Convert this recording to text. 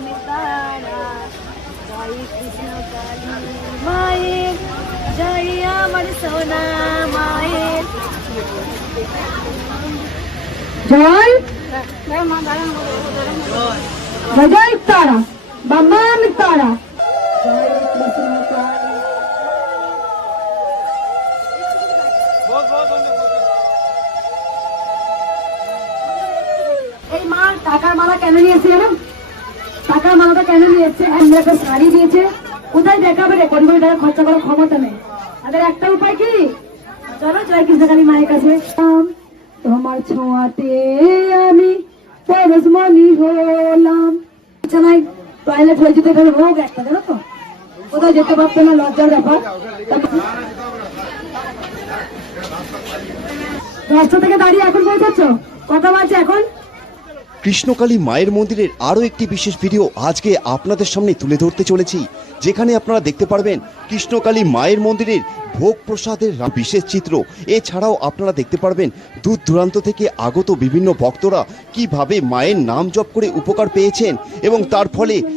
আমি তারা জয় কৃষ্ণ কালী মায়ের জয় আমার সোনা মায়ের জয় জয় তারা বাবা আমি তারা জয় কৃষ্ণ কালী। এই মা টাকার মালা কেন নিয়েছে জানো? টাকার মালাটা কেন নিয়েছে? একটা শাড়ি দিয়েছে, কোথায় দেখাবে রে? কোটি কোটি টাকা খরচা করার ক্ষমতা নেই। তাদের একটা উপায় কি, চলো জয় কৃষ্ণকালী মায়ের কাছে। তোমার ছোঁয়াতে আমি পরশমণি হলাম। বিছানায় টয়লেট হয়েছে তো এখানে হোক একটা, জানো তো? কোথাও যেতে পারতো না, লজ্জার ব্যাপার। রাস্তা থেকে দাঁড়িয়ে এখন পৌঁছাচ্ছ, কথা বলছে এখন। কৃষ্ণকালী মায়ের মন্দিরের আরও একটি বিশেষ ভিডিও আজকে আপনাদের সামনে তুলে ধরতে চলেছি, যেখানে আপনারা দেখতে পারবেন কৃষ্ণকালী মায়ের মন্দিরের ভোগ প্রসাদের বিশেষ চিত্র। এছাড়াও আপনারা দেখতে পারবেন দূর দূরান্ত থেকে আগত বিভিন্ন ভক্তরা কিভাবে মায়ের নাম জপ করে উপকার পেয়েছেন এবং তার ফলে